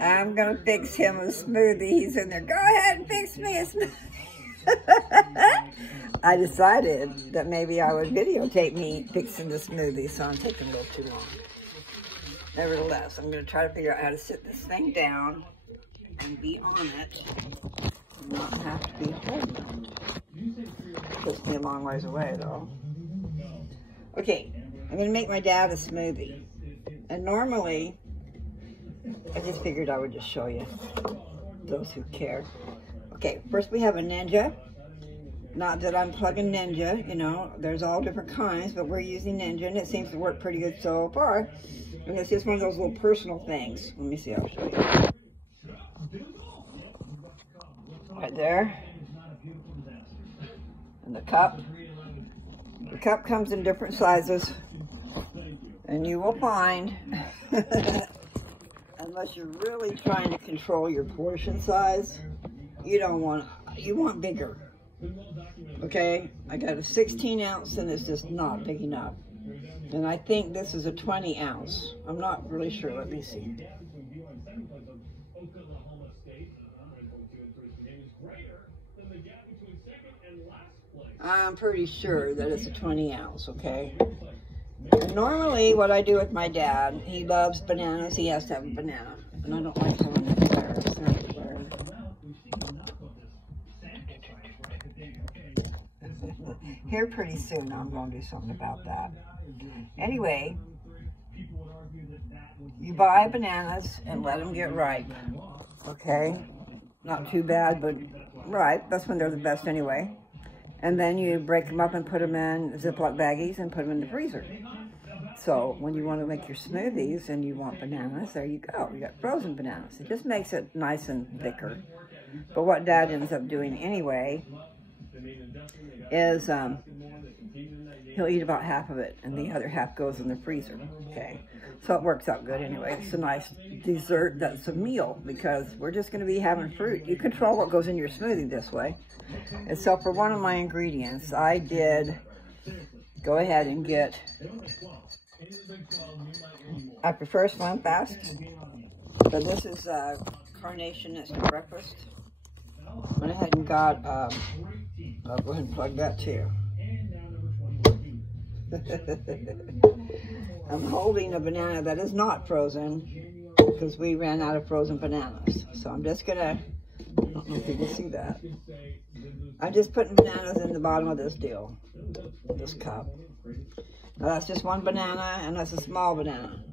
I'm gonna fix him a smoothie. He's in there. Go ahead and fix me a smoothie. I decided that maybe I would videotape me fixing the smoothie, so I'm taking a little too long. Nevertheless, I'm gonna try to figure out how to sit this thing down and be on it and not have to be holding it. Puts me a long ways away though. Okay, I'm gonna make my dad a smoothie. And normally, I just figured I would just show you, those who care. Okay, first we have a Ninja. Not that I'm plugging Ninja, you know, there's all different kinds, but we're using Ninja and it seems to work pretty good so far. And it's just one of those little personal things. Let me see, I'll show you. Right there. And the cup. The cup comes in different sizes. And you will find, unless you're really trying to control your portion size, you want bigger. Okay, I got a 16 ounce and it's just not big enough. And I think this is a 20 ounce. I'm not really sure, let me see. I'm pretty sure that it's a 20 ounce, okay? And normally what I do with my dad, he loves bananas, he has to have a banana. And I don't like having it there, it's not there. Here pretty soon I'm going to do something about that. Anyway, you buy bananas and let them get ripe, okay? Not too bad, but ripe. That's when they're the best anyway. And then you break them up and put them in Ziploc baggies and put them in the freezer. So when you want to make your smoothies and you want bananas, there you go. You got frozen bananas. It just makes it nice and thicker. But what Dad ends up doing anyway is he'll eat about half of it and the other half goes in the freezer, okay? So it works out good anyway. It's a nice dessert that's a meal because we're just going to be having fruit. You control what goes in your smoothie this way. And so for one of my ingredients, I did go ahead and get, I prefer Slim Fast, but this is Carnation Instant Breakfast. Went ahead and got, I'll go ahead and plug that too. I'm holding a banana that is not frozen because we ran out of frozen bananas. So I'm just gonna, I don't know if you can see that. I'm just putting bananas in the bottom of this deal, this cup. Now that's just one banana and that's a small banana.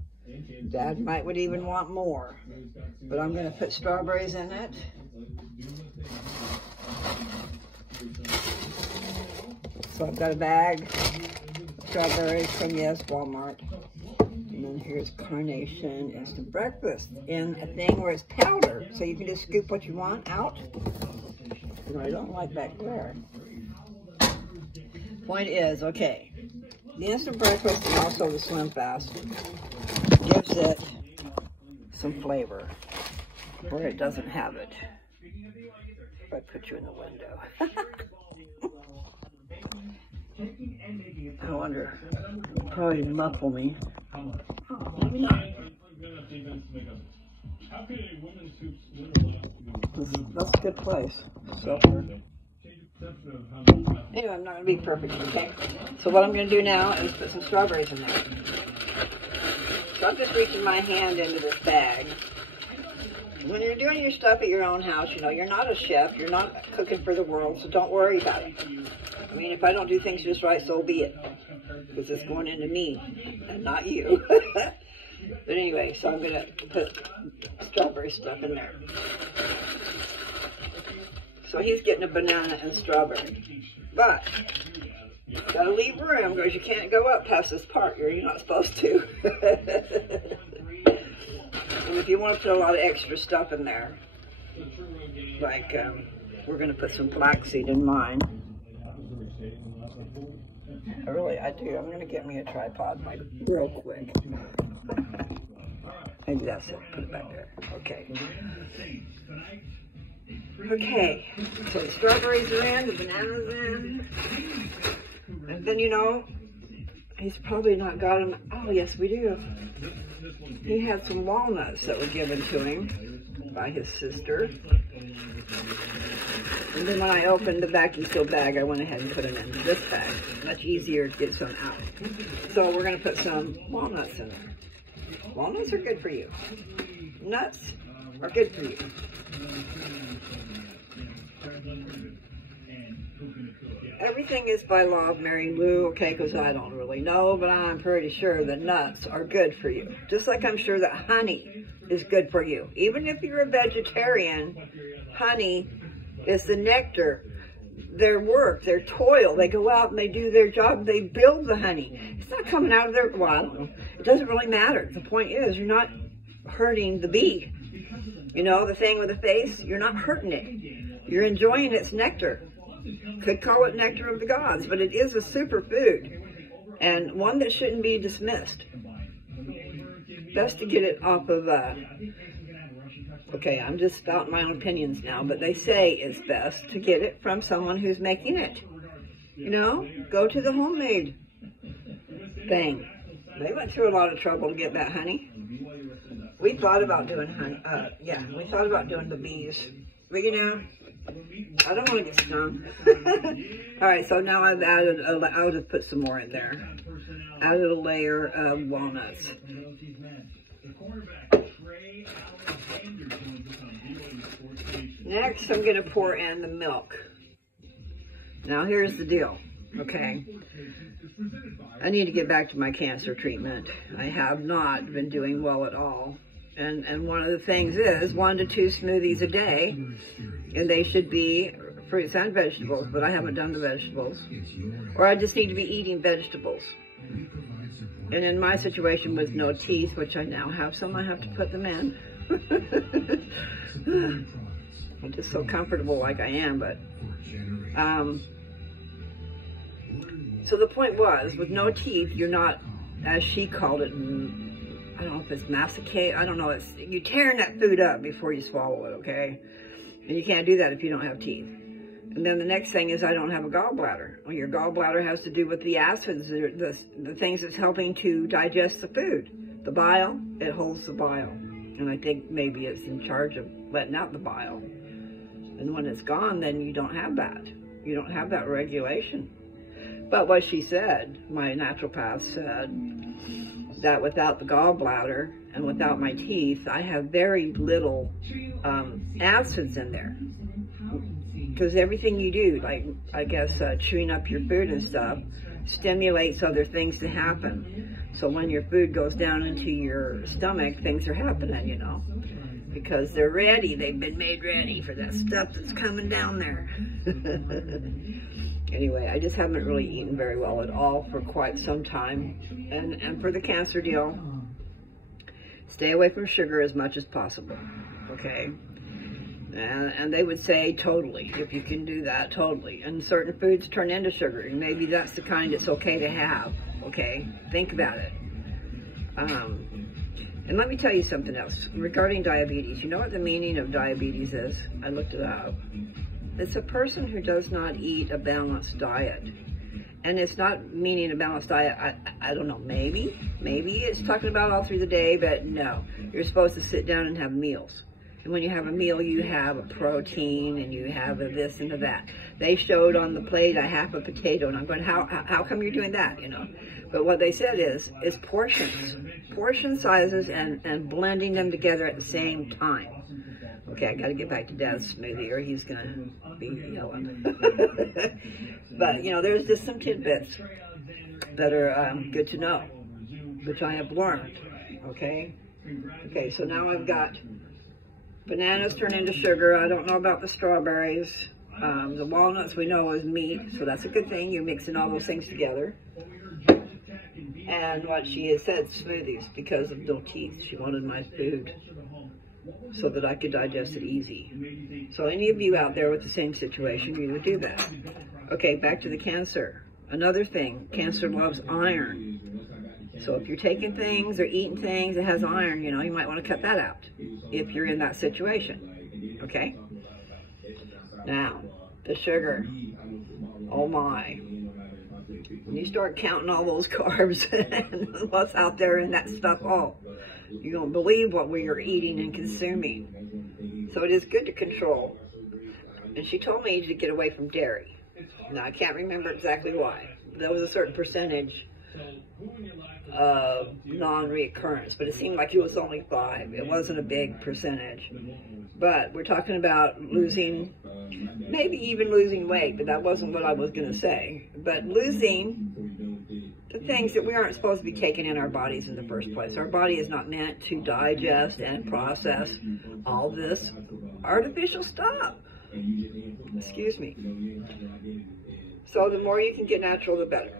Dad would even want more, but I'm gonna put strawberries in it. So I've got a bag of strawberries from, yes, Walmart. And then here's Carnation Instant Breakfast in a thing where it's powder. So you can just scoop what you want out. And I don't like that glare. Point is, okay, the Instant Breakfast and also the Slim Fast gives it some flavor where it doesn't have it. If I put you in the window. I wonder, probably muffle me. Oh, maybe not. That's a good place. So, anyway, I'm not going to be perfect, okay? So what I'm going to do now is put some strawberries in there. So I'm just reaching my hand into this bag. When you're doing your stuff at your own house, you know, you're not a chef, you're not cooking for the world, so don't worry about it. I mean, if I don't do things just right, so be it. Because it's going into me, and not you. But anyway, so I'm going to put strawberry stuff in there. So he's getting a banana and strawberry. But, gotta leave room, because you can't go up past this part. You're not supposed to. And if you want to put a lot of extra stuff in there, like we're going to put some flaxseed in mine. I do. I'm going to get me a tripod like real quick. Maybe that's it. Put it back there. Okay. Okay. So the strawberries are in, the bananas in. And then, you know, He's probably not got them. Oh, yes, we do. He had some walnuts that were given to him by his sister. And then when I opened the vacuum seal bag, I went ahead and put them in this bag. Much easier to get some out. So we're going to put some walnuts in there. Walnuts are good for you. Nuts are good for you. Everything is by law of Mary Lou, okay, because I don't really know, but I'm pretty sure that nuts are good for you. Just like I'm sure that honey is good for you. Even if you're a vegetarian, honey is the nectar. Their work, their toil, they go out and they do their job, they build the honey. It's not coming out of their, well, I don't know. It doesn't really matter. The point is, you're not hurting the bee. You know, the thing with the face, you're not hurting it. You're enjoying its nectar. Could call it nectar of the gods, but it is a superfood and one that shouldn't be dismissed. Best to get it off of, okay, I'm just spouting my own opinions now, but they say it's best to get it from someone who's making it. You know, go to the homemade thing. They went through a lot of trouble to get that honey. We thought about doing honey, we thought about doing the bees, but you know, I don't want to get stung. All right, so now I've added, I'll just put some more in there. Added a layer of walnuts. Next, I'm going to pour in the milk. Now, here's the deal, okay? I need to get back to my cancer treatment. I have not been doing well at all. And one of the things is 1 to 2 smoothies a day, and they should be fruits and vegetables, but I haven't done the vegetables. Or I just need to be eating vegetables. And in my situation with no teeth, which I now have some, I have to put them in. I'm just so comfortable like I am, but so the point was, with no teeth, you're not, as she called it, I don't know if it's masticate, I don't know, it's, you're tearing that food up before you swallow it, okay? And you can't do that if you don't have teeth. And then the next thing is I don't have a gallbladder. Well, your gallbladder has to do with the acids, the things that's helping to digest the food. The bile, it holds the bile. And I think maybe it's in charge of letting out the bile. And when it's gone, then you don't have that. You don't have that regulation. But what she said, my naturopath said, that without the gallbladder and without my teeth, I have very little acids in there. Because everything you do, like, I guess, chewing up your food and stuff, stimulates other things to happen. So when your food goes down into your stomach, things are happening, you know. Because they're ready, they've been made ready for that stuff that's coming down there. Anyway, I just haven't really eaten very well at all for quite some time. And for the cancer deal, stay away from sugar as much as possible, okay? And they would say totally, if you can do that, totally. And certain foods turn into sugar, and maybe that's the kind it's okay to have, okay? Think about it. And let me tell you something else regarding diabetes. You know what the meaning of diabetes is? I looked it up. It's a person who does not eat a balanced diet. And it's not meaning a balanced diet, I don't know, maybe it's talking about all through the day, but no. You're supposed to sit down and have meals. And when you have a meal, you have a protein and you have a this and a that. They showed on the plate a half a potato, and I'm going, how come you're doing that, you know? But what they said is portions, portion sizes, and blending them together at the same time. Okay, I got to get back to Dad's smoothie or he's going to be yelling. But, you know, there's just some tidbits that are good to know, which I have learned, okay? Okay, so now I've got bananas turn into sugar. I don't know about the strawberries. The walnuts we know is meat, so that's a good thing. You're mixing all those things together. And what she has said, smoothies, because of no teeth. She wanted my food so that I could digest it easy. So any of you out there with the same situation, you would do that. Okay, back to the cancer. Another thing, cancer loves iron. So if you're taking things or eating things that has iron, you know, you might want to cut that out if you're in that situation, okay? Now, the sugar. Oh my. When you start counting all those carbs and what's out there and that stuff, oh, you don't believe what we are eating and consuming. So it is good to control. And she told me to get away from dairy. Now, I can't remember exactly why. There was a certain percentage of non-reoccurrence, but it seemed like it was only 5. It wasn't a big percentage. But we're talking about losing, maybe even losing weight, but that wasn't what I was going to say. But losing the things that we aren't supposed to be taking in our bodies in the first place. Our body is not meant to digest and process all this artificial stuff. Excuse me. So the more you can get natural, the better.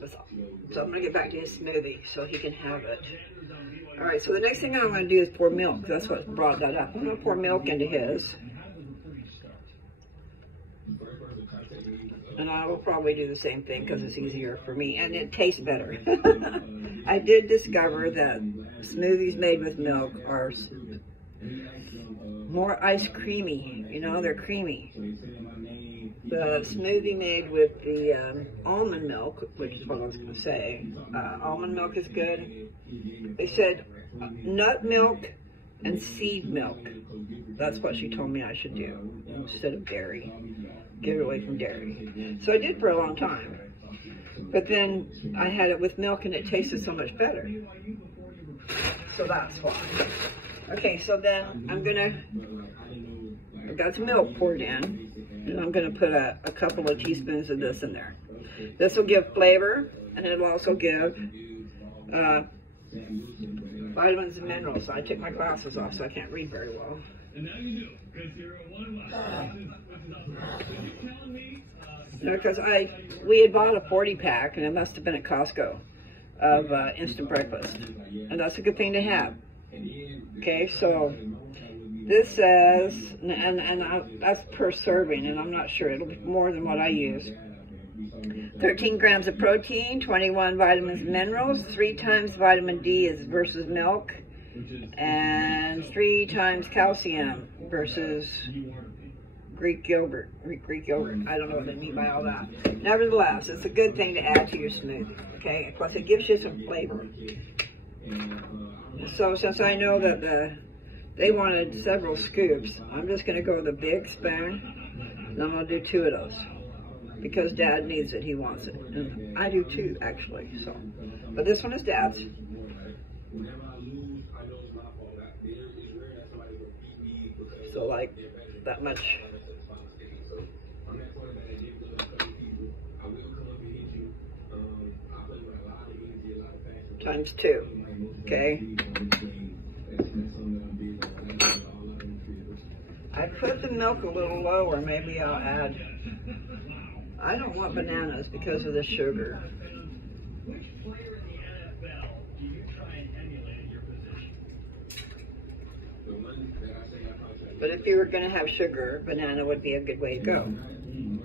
That's all. So I'm going to get back to his smoothie so he can have it. All right, so the next thing I'm going to do is pour milk. That's what brought that up. I'm going to pour milk into his. And I will probably do the same thing because it's easier for me and it tastes better. I did discover that smoothies made with milk are more ice creamy. You know, they're creamy. The smoothie made with the almond milk, which is what I was going to say, almond milk is good. They said nut milk and seed milk. That's what she told me I should do instead of dairy. Get away from dairy. So I did for a long time. But then I had it with milk and it tasted so much better. So that's why. Okay, so then I've got some milk poured in. And I'm going to put a couple of teaspoons of this in there. This will give flavor, and it will also give vitamins and minerals. I took my glasses off, so I can't read very well. And now you do, because you're because we had bought a 40-pack, and it must have been at Costco, of instant breakfast. And that's a good thing to have. Okay, so this says, and that's per serving, and I'm not sure, it'll be more than what I use. 13 grams of protein, 21 vitamins and minerals, 3 times vitamin D is versus milk, and 3 times calcium versus Greek yogurt. I don't know what they mean by all that. Nevertheless, it's a good thing to add to your smoothie, okay? Plus, it gives you some flavor. So, since I know that they wanted several scoops, I'm just going to go with a big spoon, and I'm going to do 2 of those. Because Dad needs it, he wants it. And I do too, actually. So, but this one is Dad's. So like that much. Times 2, okay? I put the milk a little lower, maybe I'll add. I don't want bananas because of the sugar. Which player in the NFL do you try and emulate in your position? But if you were going to have sugar, banana would be a good way to go.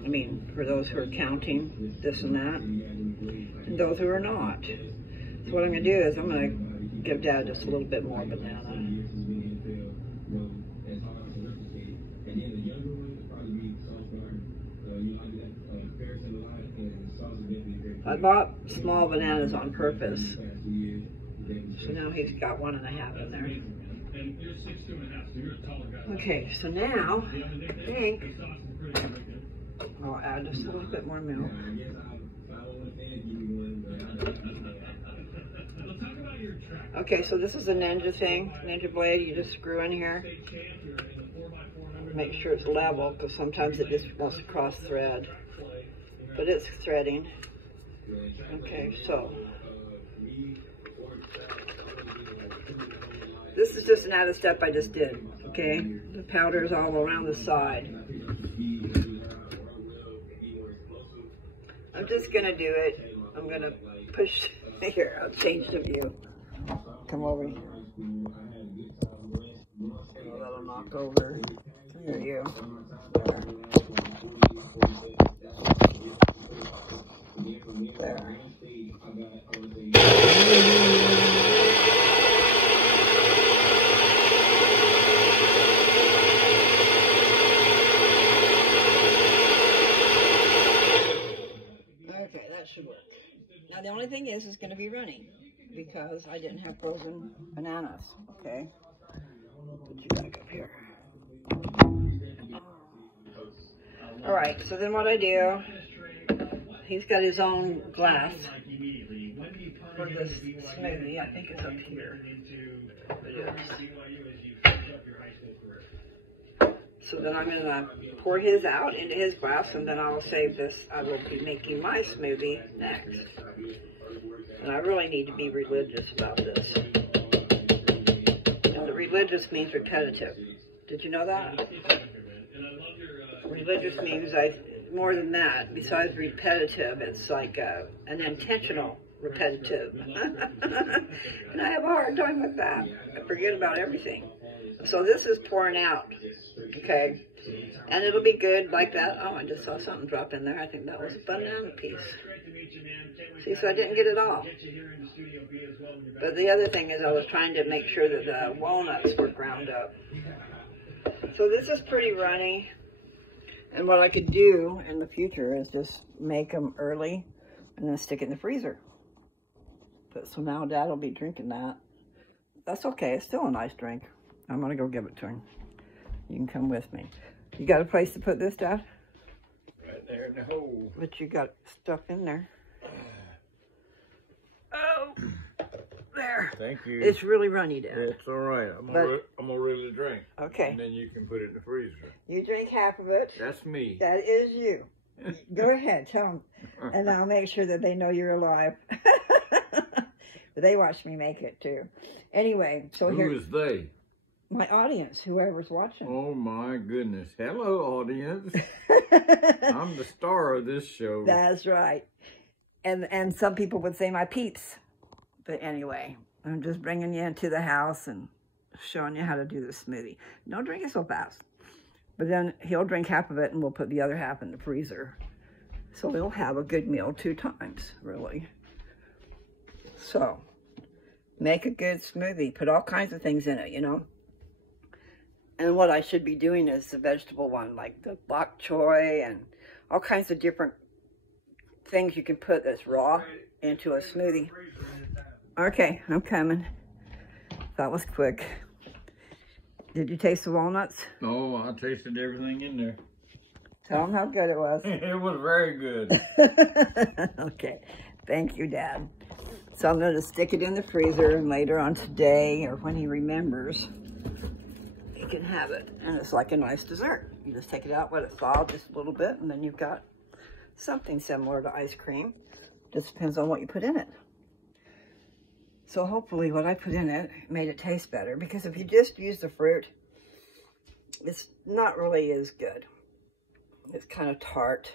I mean, for those who are counting this and that, and those who are not. So what I'm going to do is I'm going to give Dad just a little bit more banana. I bought small bananas on purpose. So now he's got 1.5 in there. Okay, so now I think I'll add just a little bit more milk. Okay, so this is a Ninja thing, Ninja blade. You just screw in here. Make sure it's level, because sometimes it just wants to cross thread. But it's threading. Okay, so this is just an added step I just did. Okay, the powder is all around the side. I'm just gonna do it. I'm gonna push here. I'll change the view. Come over here. That'll knock over. There you go. There. Okay, that should work. only thing is it's going to be runny because I didn't have frozen bananas. Okay, put you back up here. All right, so then what I do, he's got his own glass for this smoothie. I think it's up here. It is. So then I'm going to pour his out into his glass, and then I'll save this. I will be making my smoothie next. And I really need to be religious about this. And the religious means repetitive. Did you know that? Religious means more than that. Besides repetitive, it's like an intentional repetitive. And I have a hard time with that. I forget about everything. So this is pouring out, okay? And it'll be good like that. Oh, I just saw something drop in there. I think that was a banana piece. See, so I didn't get it all. But the other thing is I was trying to make sure that the walnuts were ground up. So this is pretty runny. And what I could do in the future is just make them early and then stick it in the freezer. But so now Dad will be drinking that. That's okay. It's still a nice drink. I'm going to go give it to him. You can come with me. You got a place to put this, Dad? Right there in the hole. But you got stuff in there. Oh, there. Thank you. It's really runny, Dad. It's all right. I'm gonna really drink. Okay. And then you can put it in the freezer. You drink half of it. That's me. That is you. Go ahead, tell them. And I'll make sure that they know you're alive. But they watch me make it, too. Anyway, so here. Who is they? My audience, whoever's watching. Oh my goodness. Hello, audience. I'm the star of this show. That's right. And some people would say my peeps. But anyway, I'm just bringing you into the house and showing you how to do the smoothie. Don't drink it so fast. But then he'll drink half of it and we'll put the other half in the freezer. So we'll have a good meal 2 times, really. So, make a good smoothie. Put all kinds of things in it, you know. And what I should be doing is the vegetable one, like the bok choy and all kinds of different things you can put that's raw into a smoothie. Okay, I'm coming. That was quick. Did you taste the walnuts? Oh, I tasted everything in there. Tell them how good it was. It was very good. Okay, thank you, Dad. So I'm going to stick it in the freezer, and later on today, or when he remembers, he can have it. And it's like a nice dessert. You just take it out, let it thaw just a little bit, and then you've got something similar to ice cream. Just depends on what you put in it. So hopefully what I put in it made it taste better, because if you just use the fruit, it's not really as good. It's kind of tart.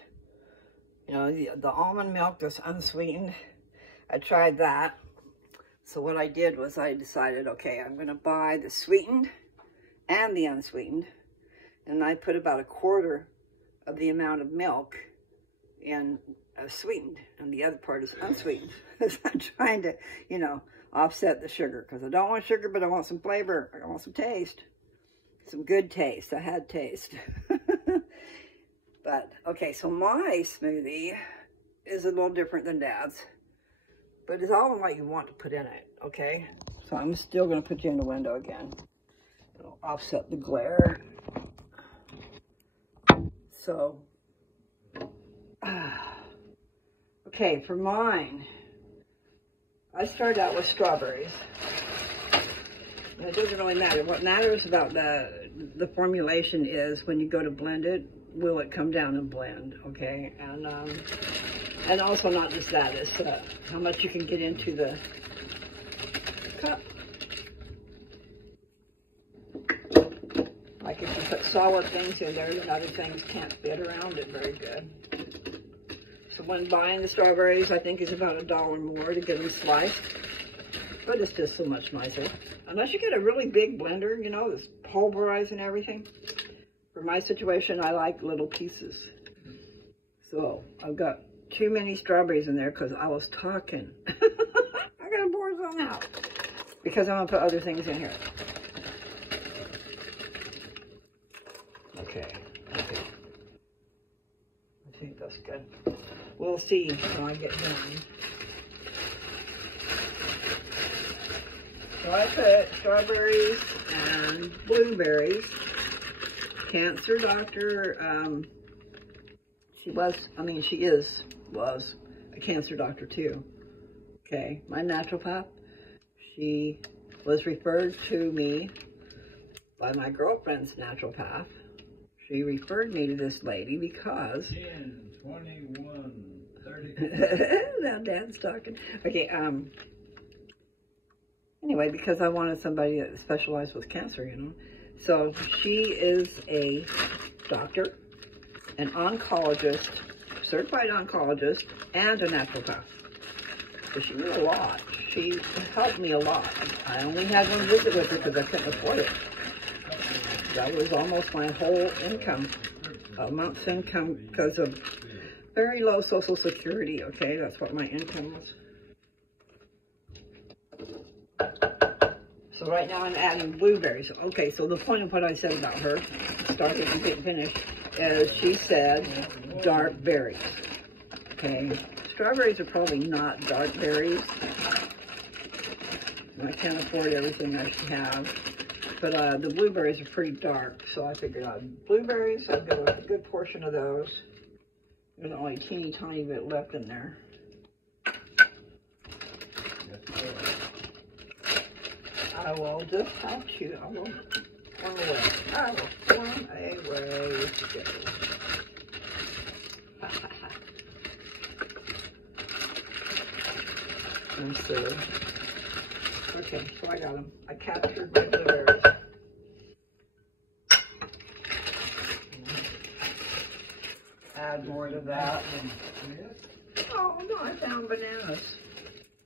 You know, the almond milk that's unsweetened, I tried that. So what I did was I decided, okay, I'm going to buy the sweetened and the unsweetened. And I put about 1/4 of the amount of milk in sweetened, and the other part is unsweetened. I'm trying to, you know, offset the sugar, because I don't want sugar, but I want some flavor. I want some taste. Some good taste. I had taste. But, okay, so my smoothie is a little different than Dad's. But it's all in what you want to put in it, okay? So I'm still going to put you in the window again. It'll offset the glare. So, okay, for mine, I started out with strawberries. And it doesn't really matter. What matters about the formulation is when you go to blend it, will it come down and blend, okay? And also not just that, it's how much you can get into the cup. Like if you put solid things in there, then other things can't fit around it very good. So when buying the strawberries, I think it's about $1 more to get them sliced. But it's just so much nicer. Unless you get a really big blender, you know, that's pulverized and everything. For my situation, I like little pieces. So I've got too many strawberries in there because I was talking. I gotta pour some out because I'm gonna put other things in here. Okay, I think that's good. We'll see when I get done. So I put strawberries and blueberries. Cancer doctor, she was a cancer doctor too. Okay, my naturopath, she was referred to me by my girlfriend's naturopath. She referred me to this lady because 10, 21, 30. now Dad's talking. Okay, anyway, because I wanted somebody that specialized with cancer, you know. So she is a doctor, an oncologist, certified oncologist, and a naturopath. So she knew a lot. She helped me a lot. I only had one visit with her because I couldn't afford it. That was almost my whole income, a month's income, because of very low Social Security, okay? That's what my income was. So right now I'm adding blueberries. Okay, so the point of what I said about her, started and didn't finish, is she said dark berries. Okay, strawberries are probably not dark berries. I can't afford everything I should have. But the blueberries are pretty dark, so I figured out blueberries, I've got a good portion of those. There's only a teeny tiny bit left in there. I will just have to, I will form away. I will form away. And so, okay, so I got them. I captured my blueberries. Add more to that. Oh no, I found bananas.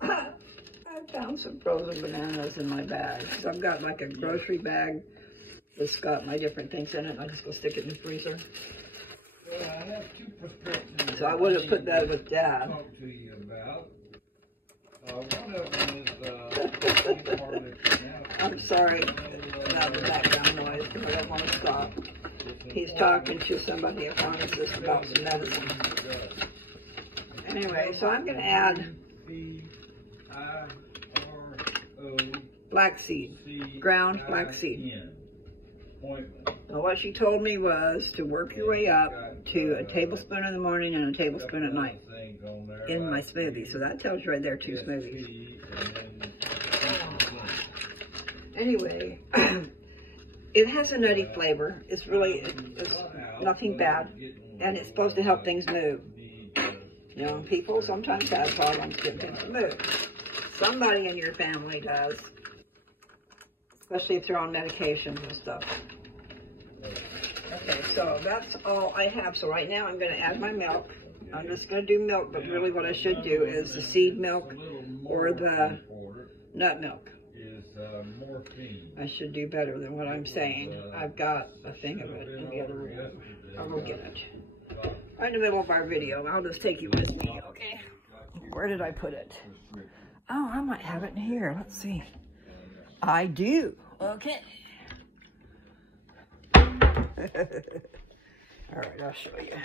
I found some frozen bananas in my bag. So I've got like a grocery bag that's got my different things in it. I just go stick it in the freezer. Well, I have two prescriptions. So I would have put that with Dad. Talk to you about. One of them is I'm sorry about the background noise because I don't want to stop. He's talking to somebody, a pharmacist, about some medicine. Anyway, so I'm going to add flaxseed, ground flaxseed. Now what she told me was to work your way up to a tablespoon in the morning and a tablespoon at night in my smoothie. So that tells you right there 2 smoothies. Anyway, it has a nutty flavor. It's nothing bad, and it's supposed to help things move. You know, people sometimes have problems getting things to move. Somebody in your family does, especially if they're on medications and stuff. Okay, so that's all I have. So right now I'm going to add my milk. I'm just going to do milk, but really what I should do is the seed milk or the nut milk. I should do better than what I'm saying. I've got a thing of it in the other room. I'll go get it. Right in the middle of our video. I'll just take you with me, okay? Where did I put it? Oh, I might have it in here. Let's see. I do. Okay. All right, I'll show you.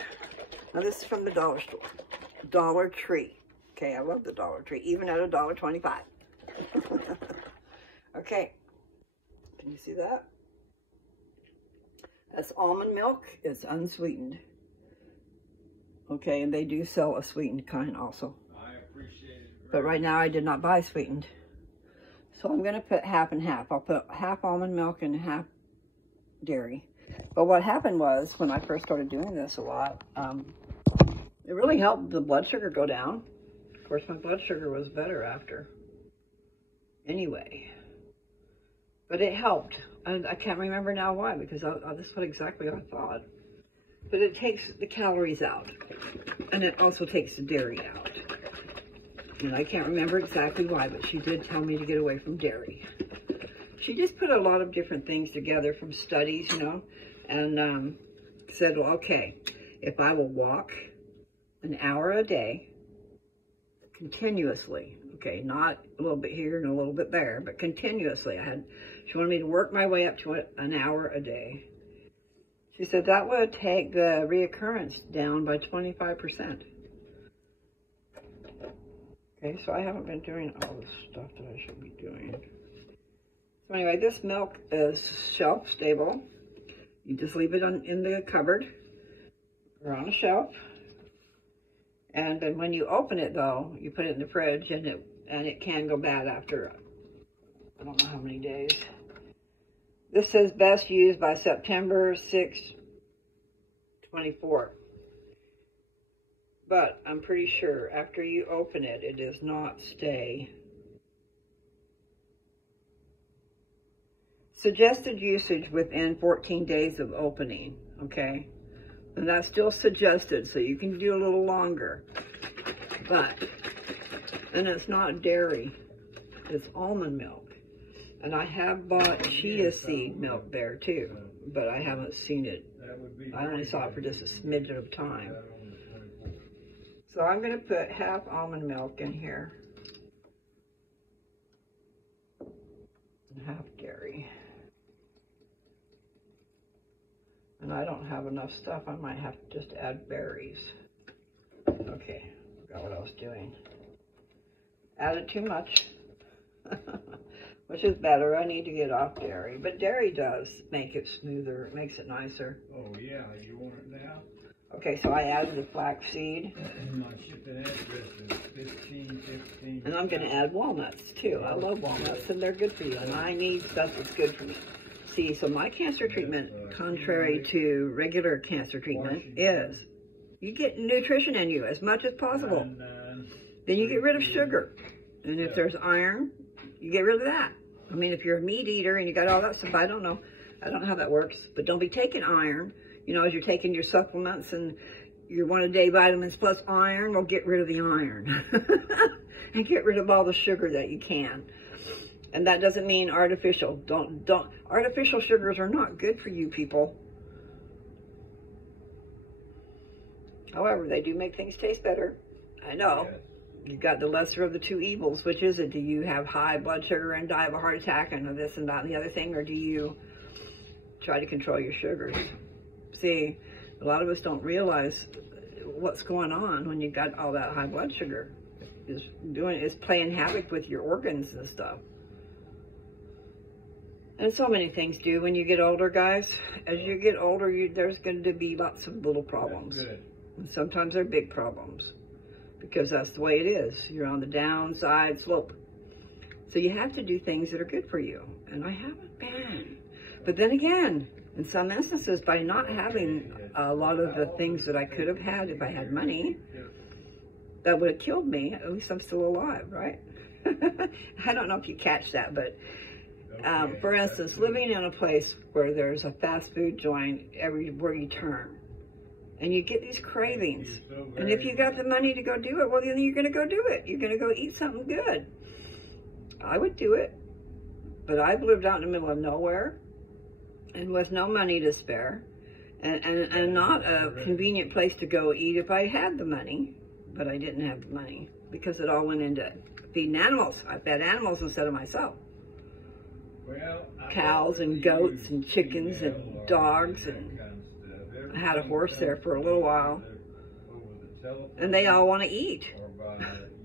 Now this is from the dollar store. Dollar Tree. Okay, I love the Dollar Tree, even at $1.25. Okay, can you see that? That's almond milk. It's unsweetened. Okay, and they do sell a sweetened kind also. I appreciate it. But right now I did not buy sweetened. So I'm going to put half and half. I'll put half almond milk and half dairy. But what happened was, when I first started doing this a lot, it really helped the blood sugar go down. Of course, my blood sugar was better after. Anyway. But it helped. I can't remember now why, because this is what exactly I thought. But it takes the calories out. And it also takes the dairy out. And I can't remember exactly why, but she did tell me to get away from dairy. She just put a lot of different things together from studies, you know, and said, well, okay, if I will walk an hour a day, continuously, okay, not a little bit here and a little bit there, but continuously, she wanted me to work my way up to an hour a day. She said that would take the reoccurrence down by 25%. Okay, so I haven't been doing all the stuff that I should be doing. So anyway, this milk is shelf stable. You just leave it in the cupboard or on a shelf. And then when you open it, though, you put it in the fridge, and it can go bad after, I don't know how many days. This says best used by September 6, 24. But I'm pretty sure after you open it, it does not stay. Suggested usage within 14 days of opening, okay? And that's still suggested, so you can do a little longer. And it's not dairy, it's almond milk. And I have bought chia seed milk there too, but I haven't seen it. I only saw it for just a smidgen of time. So I'm going to put half almond milk in here. And half dairy. And I don't have enough stuff. I might have to just add berries. Okay, forgot what I was doing. Added too much, which is better. I need to get off dairy. But dairy does make it smoother. It makes it nicer. Oh, yeah. You want it now? Okay, so I added the flaxseed. My shipping address is 1515. And I'm going to add walnuts, too. I love walnuts, and they're good for you. And I need stuff that's good for me. See, so my cancer treatment, contrary to regular cancer treatment, is you get nutrition in you as much as possible. Then you get rid of sugar. And if there's iron, you get rid of that. I mean, if you're a meat eater and you got all that stuff, I don't know how that works. But don't be taking iron. You know, as you're taking your supplements and your one-a-day vitamins plus iron, well, get rid of the iron. And get rid of all the sugar that you can. And that doesn't mean artificial. Artificial sugars are not good for you people. However, they do make things taste better. I know. Yes. You've got the lesser of the two evils. Which is it? Do you have high blood sugar and die of a heart attack and this and that and the other thing? Or do you try to control your sugars? See, a lot of us don't realize what's going on when you got all that high blood sugar. Is playing havoc with your organs and stuff. And so many things do when you get older, guys. As you get older, there's going to be lots of little problems. And sometimes they're big problems. Because that's the way it is. You're on the downside slope. So you have to do things that are good for you. And I haven't been. But then again, in some instances, by not having a lot of the things that I could have had if I had money, that would have killed me. At least I'm still alive, right? I don't know if you catch that, but for instance, living in a place where there's a fast food joint everywhere you turn, and you get these cravings, and if you got the money to go do it, well, then you're going to go do it. You're going to go eat something good. I would do it, but I've lived out in the middle of nowhere, and with no money to spare, and not a convenient place to go eat if I had the money, but I didn't have the money, because it all went into feeding animals. I fed animals instead of myself. Cows and goats and chickens and dogs, and I had a horse there for a little while. And they all want to eat.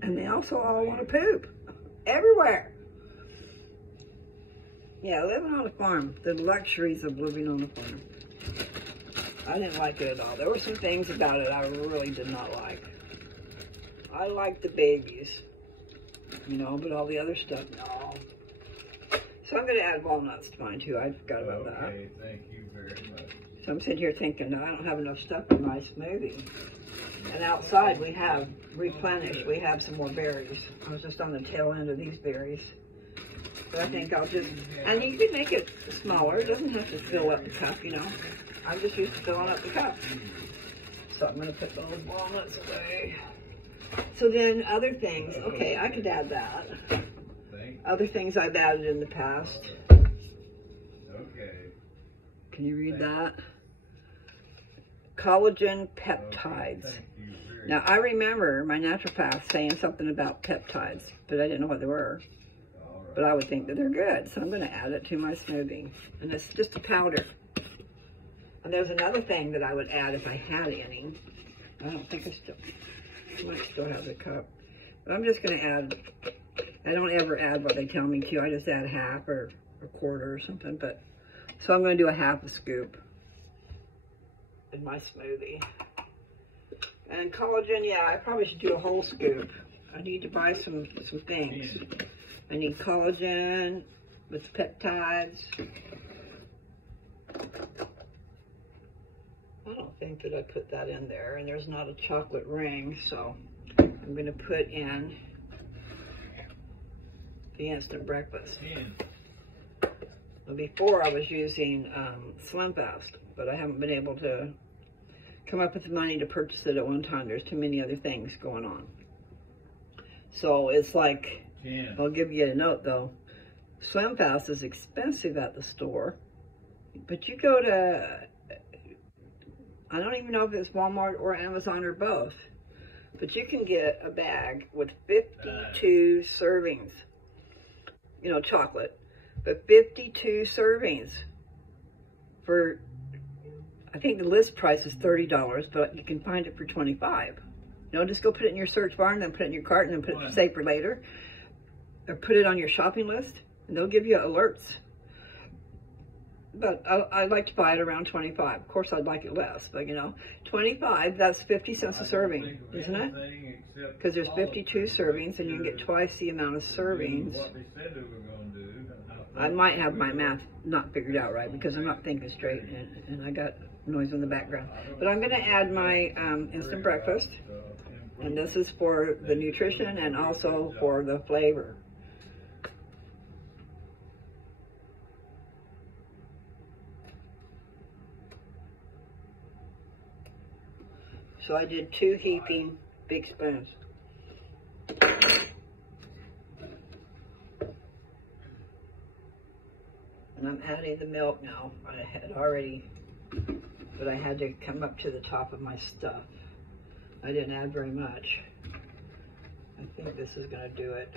And they also all want to poop. Everywhere. Yeah, living on a farm. The luxuries of living on a farm. I didn't like it at all. There were some things about it I really did not like. I liked the babies, you know, but all the other stuff, no. So I'm going to add walnuts to mine too. I forgot about that. Okay, thank you very much. So I'm sitting here thinking that I don't have enough stuff in my smoothie. And outside we have replenished. We have some more berries. I was just on the tail end of these berries. But I think I'll just, and you can make it smaller. It doesn't have to fill up the cup, you know. I'm just used to filling up the cup. So I'm going to put those walnuts away. So then other things, okay, I could add that. Other things I've added in the past. Okay. Can you read that? Collagen peptides. Now, I remember my naturopath saying something about peptides, but I didn't know what they were. But I would think that they're good, so I'm going to add it to my smoothie. And it's just a powder. And there's another thing that I would add if I had any. I don't think I might still have the cup. But I'm just going to add, I don't ever add what they tell me to. I just add half or or quarter or something, but so I'm going to do a half a scoop in my smoothie. And collagen, yeah, I probably should do a whole scoop. I need to buy some things. I need collagen with peptides. I don't think that I put that in there, and there's not a chocolate ring, so I'm going to put in the instant breakfast. Before I was using Slim Fast, but I haven't been able to come up with the money to purchase it at one time. There's too many other things going on. So it's like, I'll give you a note though. Slim Fast is expensive at the store, but you go to, I don't even know if it's Walmart or Amazon or both, but you can get a bag with 52 servings, you know, chocolate, but 52 servings for, I think the list price is $30, but you can find it for $25. You know, just go put it in your search bar and then put it in your cart and then put it save for later. Or put it on your shopping list and they'll give you alerts. But I like to buy it around 25. Of course, I'd like it less, but you know, 25, that's 50 cents a serving, isn't it? Because there's 52 servings and you can get twice the amount of servings. I might have my math not figured out right because I'm not thinking straight and I got noise in the background. But I'm going to add my instant breakfast. And this is for the nutrition and also for the flavor. So I did 2 heaping big spoons. And I'm adding the milk now. I had already, but I had to come up to the top of my stuff. I didn't add very much. I think this is gonna do it.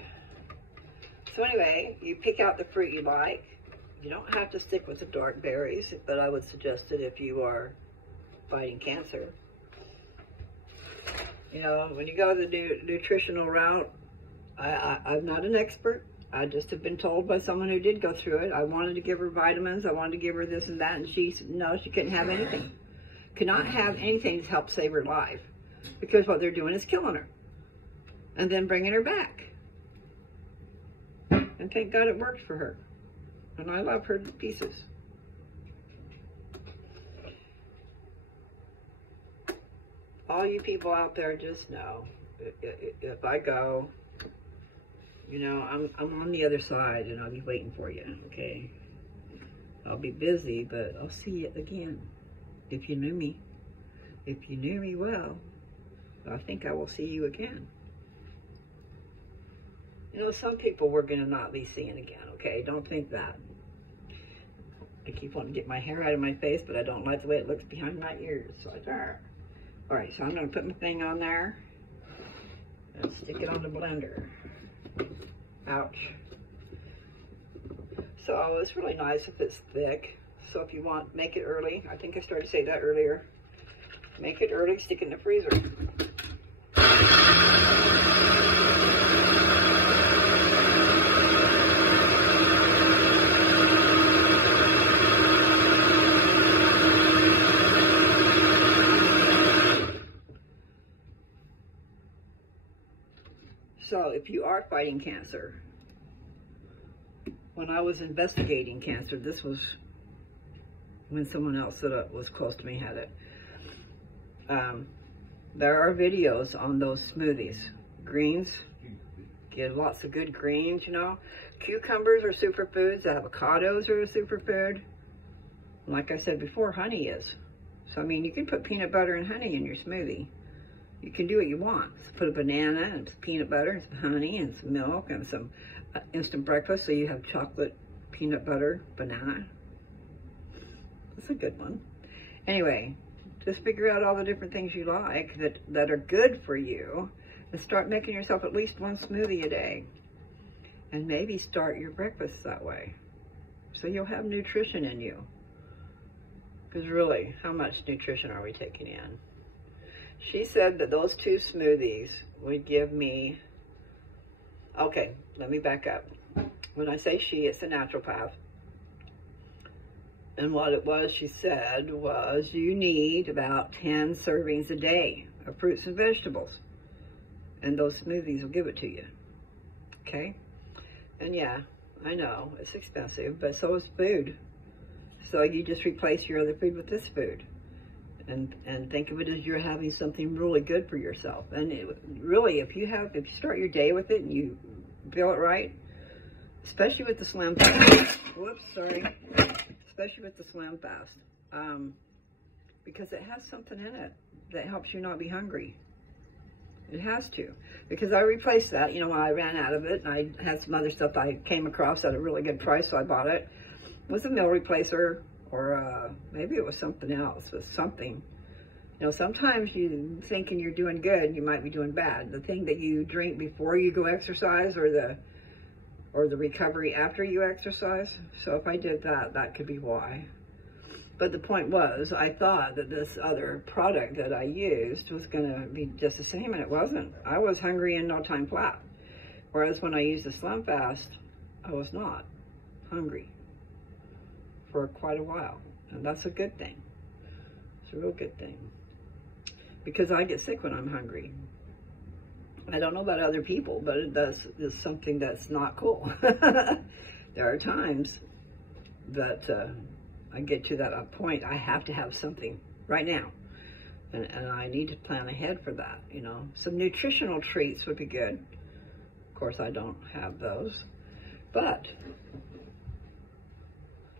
So anyway, you pick out the fruit you like. You don't have to stick with the dark berries, but I would suggest it if you are fighting cancer. You know, when you go the nutritional route, I'm not an expert. I just have been told by someone who did go through it. I wanted to give her vitamins. I wanted to give her this and that. And she said, no, she couldn't have anything. Could not have anything to help save her life. Because what they're doing is killing her. And then bringing her back. And thank God it worked for her. And I love her to pieces. All you people out there just know, if I go, you know, I'm on the other side and I'll be waiting for you, okay? I'll be busy, but I'll see you again. If you knew me. If you knew me well, I think I will see you again. You know, some people we're going to not be seeing again, okay? Don't think that. I keep wanting to get my hair out of my face, but I don't like the way it looks behind my ears, so I don't. All right, so I'm going to put my thing on there and stick it on the blender. Ouch. So it's really nice if it's thick. So if you want, make it early. I think I started to say that earlier. Make it early, stick it in the freezer. So if you are fighting cancer, when I was investigating cancer, this was when someone else that was close to me had it. There are videos on those smoothies. Greens, get lots of good greens, you know. Cucumbers are superfoods. Avocados are a superfood. Like I said before, honey is. So, I mean, you can put peanut butter and honey in your smoothie. You can do what you want. So put a banana and some peanut butter and some honey and some milk and some instant breakfast. So you have chocolate, peanut butter, banana. That's a good one. Anyway, just figure out all the different things you like that are good for you and start making yourself at least one smoothie a day. And maybe start your breakfast that way. So you'll have nutrition in you. Because really, how much nutrition are we taking in? She said that those 2 smoothies would give me, okay, let me back up. When I say she, it's a naturopath. And what it was, she said, was you need about 10 servings a day of fruits and vegetables. And those smoothies will give it to you. Okay? And yeah, I know, it's expensive, but so is food. So you just replace your other food with this food. And think of it as you're having something really good for yourself. And really, if you start your day with it and you feel it right, especially with the Slim Fast, especially with the Slim Fast, because it has something in it that helps you not be hungry. It has to, because I replaced that, you know, when I ran out of it, and I had some other stuff I came across at a really good price, so I bought it. It was a meal replacer, or maybe it was something else, it was something. You know, sometimes you thinking you're doing good, you might be doing bad. The thing that you drink before you go exercise, or the recovery after you exercise. So if I did that, that could be why. But the point was, I thought that this other product that I used was going to be just the same, and it wasn't. I was hungry in no time flat. Whereas when I used the Slim Fast, I was not hungry for quite a while. And that's a good thing. It's a real good thing. Because I get sick when I'm hungry. I don't know about other people, but it's something that's not cool. There are times that I get to that point, I have to have something right now. And I need to plan ahead for that, you know. Some nutritional treats would be good. Of course, I don't have those. But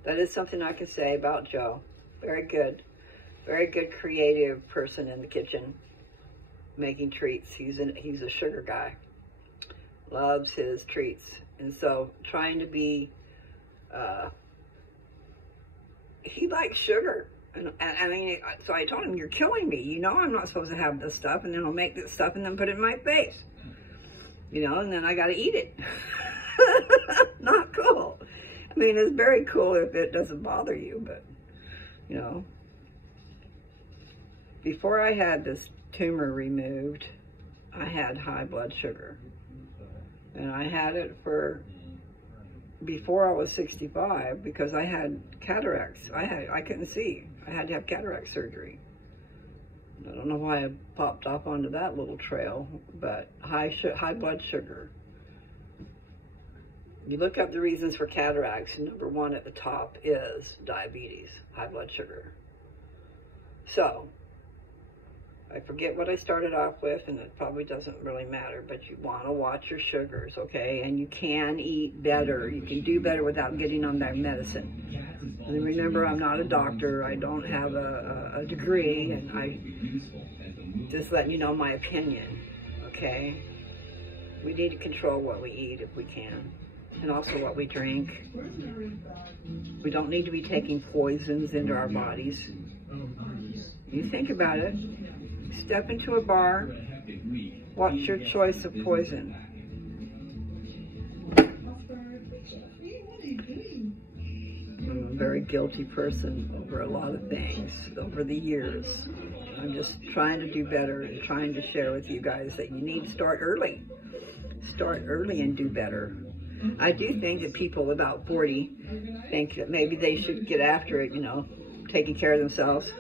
that is something I can say about Joe. Very good creative person in the kitchen, making treats. He's a sugar guy. Loves his treats. And so trying to be, he likes sugar. And I mean, so I told him, you're killing me. You know I'm not supposed to have this stuff, and then I'll make this stuff and then put it in my face. You know, and then I got to eat it. Not cool. I mean, it's very cool if it doesn't bother you, but, you know. Before I had this tumor removed, I had high blood sugar. And I had it before I was 65, because I had cataracts. I couldn't see. I had to have cataract surgery. I don't know why I popped off onto that little trail, but high blood sugar. You look up the reasons for cataracts, and number one at the top is diabetes, high blood sugar. So, I forget what I started off with, and it probably doesn't really matter, but you want to watch your sugars, okay? And you can eat better. You can do better without getting on that medicine. And remember, I'm not a doctor. I don't have a degree, and I just letting you know my opinion, okay? We need to control what we eat if we can, and also what we drink. We don't need to be taking poisons into our bodies. You think about it. Step into a bar, what's your choice of poison? I'm a very guilty person over a lot of things over the years. I'm just trying to do better and trying to share with you guys that you need to start early. Start early and do better. I do think that people about 40 think that maybe they should get after it, you know, taking care of themselves.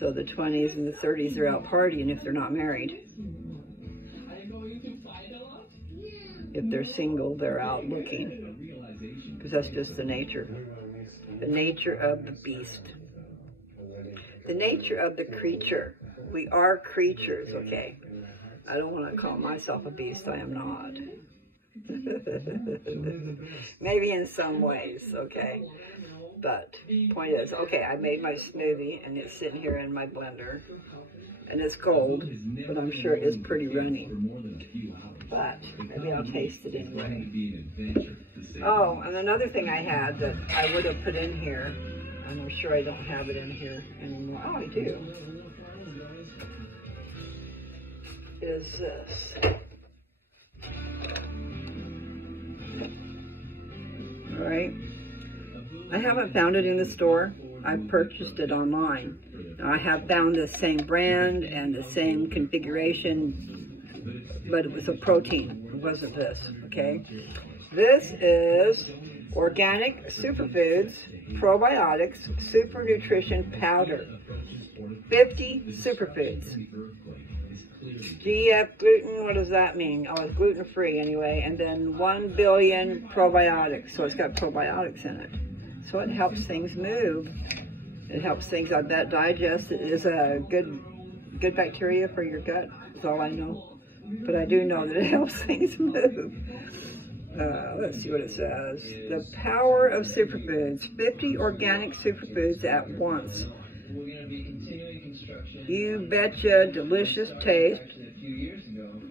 So the 20s and the 30s, they're out partying if they're not married. If they're single, they're out looking. Because that's just the nature. The nature of the beast. The nature of the creature. We are creatures, okay? I don't want to call myself a beast. I am not. Maybe in some ways, okay? But point is, okay, I made my smoothie, and it's sitting here in my blender, and it's cold, but I'm sure it's pretty runny. But maybe I'll taste it anyway. Oh, and another thing I had that I would have put in here, and I'm sure I don't have it in here anymore. Oh, I do. Is this. All right. I haven't found it in the store. I purchased it online. Now, I have found the same brand and the same configuration, but it was a protein. It wasn't this, okay? This is Organic superfoods, probiotics, super nutrition powder. 50 superfoods. GF gluten, what does that mean? Oh, it's gluten-free anyway. And then 1 billion probiotics. So it's got probiotics in it. So it helps things move. It helps things, I bet, digest. It is a good bacteria for your gut. That's all I know. But I do know that it helps things move. Let's see what it says. The power of superfoods. 50 organic superfoods at once. You betcha, delicious taste,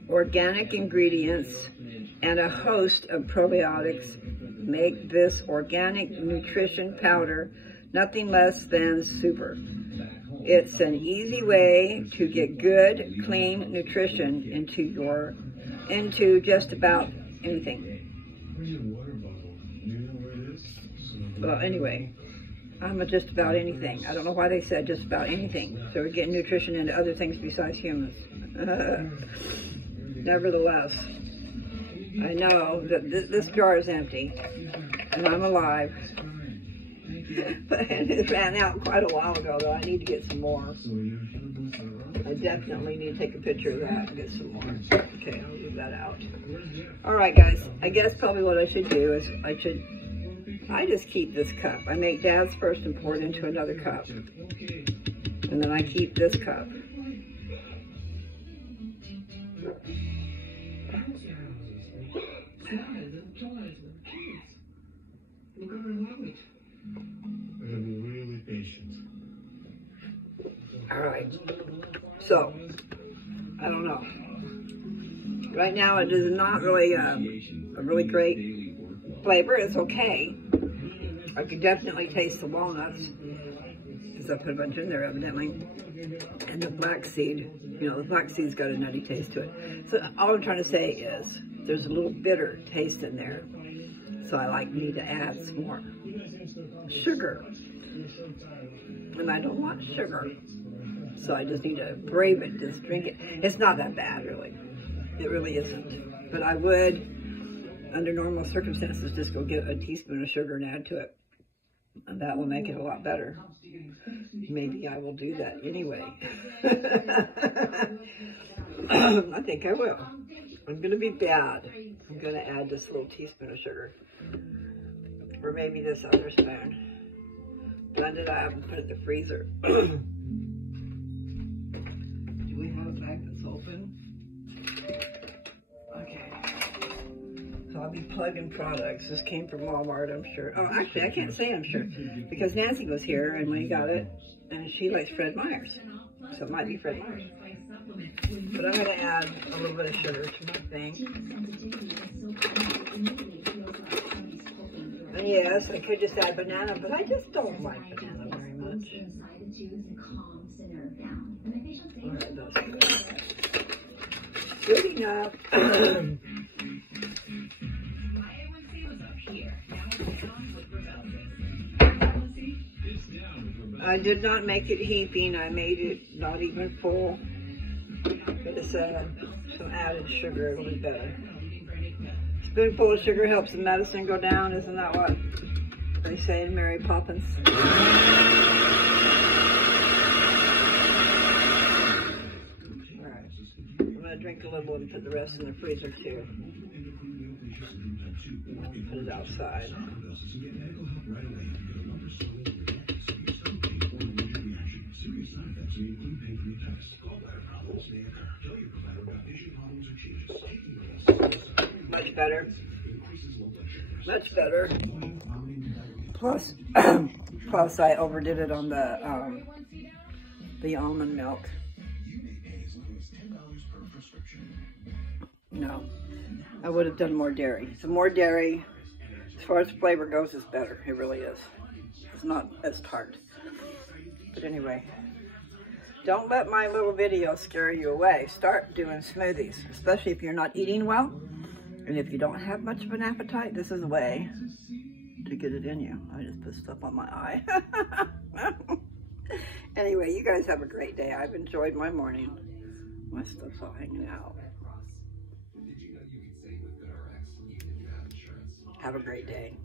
organic ingredients, and a host of probiotics make this organic nutrition powder nothing less than super. It's an easy way to get good, clean nutrition into just about anything. Well, anyway, I'm a just about anything. I don't know why they said just about anything. So we're getting nutrition into other things besides humans. Nevertheless, I know that this jar is empty and I'm alive. And it ran out quite a while ago, though. I need to get some more. I definitely need to take a picture of that and get some more. Okay, I'll leave that out. All right, guys. I guess probably what I should do is I just keep this cup. I make Dad's first and pour it into another cup. And then I keep this cup. All right. So, I don't know. Right now, it is not really a really great flavor. It's okay. I could definitely taste the walnuts because I put a bunch in there, evidently. And the black seed, you know, the black seed's got a nutty taste to it. So all I'm trying to say is there's a little bitter taste in there. So I need to add some more sugar. And I don't want sugar. So I just need to brave it, just drink it. It's not that bad, really. It really isn't. But I would, under normal circumstances, just go get a teaspoon of sugar and add to it. And that will make it a lot better. Maybe I will do that anyway. I think I will. I'm going to be bad. I'm going to add just a little teaspoon of sugar. Or maybe this other spoon. Blend it up and put it in the freezer. Do we have a bag that's open? Okay. So I'll be plugging products. This came from Walmart, I'm sure. Oh, actually, I can't say I'm sure. Because Nancy was here and we got it. And she likes Fred Meyer's. So it might be Fred Meyer's. But I'm going to add a little bit of sugar to my thing. And yes, I could just add banana, but I just don't like banana very much. Alright, that's good. Good enough. I did not make it heaping. I made it not even full. But it's some added sugar. It'll be better. A spoonful of sugar helps the medicine go down. Isn't that what they say in Mary Poppins? Alright, I'm going to drink a little and put the rest in the freezer too. Put it outside. Much better. Much better. Plus, plus I overdid it on the almond milk. No, I would have done more dairy. So more dairy, as far as flavor goes, is better. It really is. It's not as tart. But anyway, don't let my little video scare you away. Start doing smoothies, especially if you're not eating well. And if you don't have much of an appetite, this is a way to get it in you. I just put stuff on my eye. Anyway, you guys have a great day. I've enjoyed my morning. My stuff's all hanging out. Have a great day.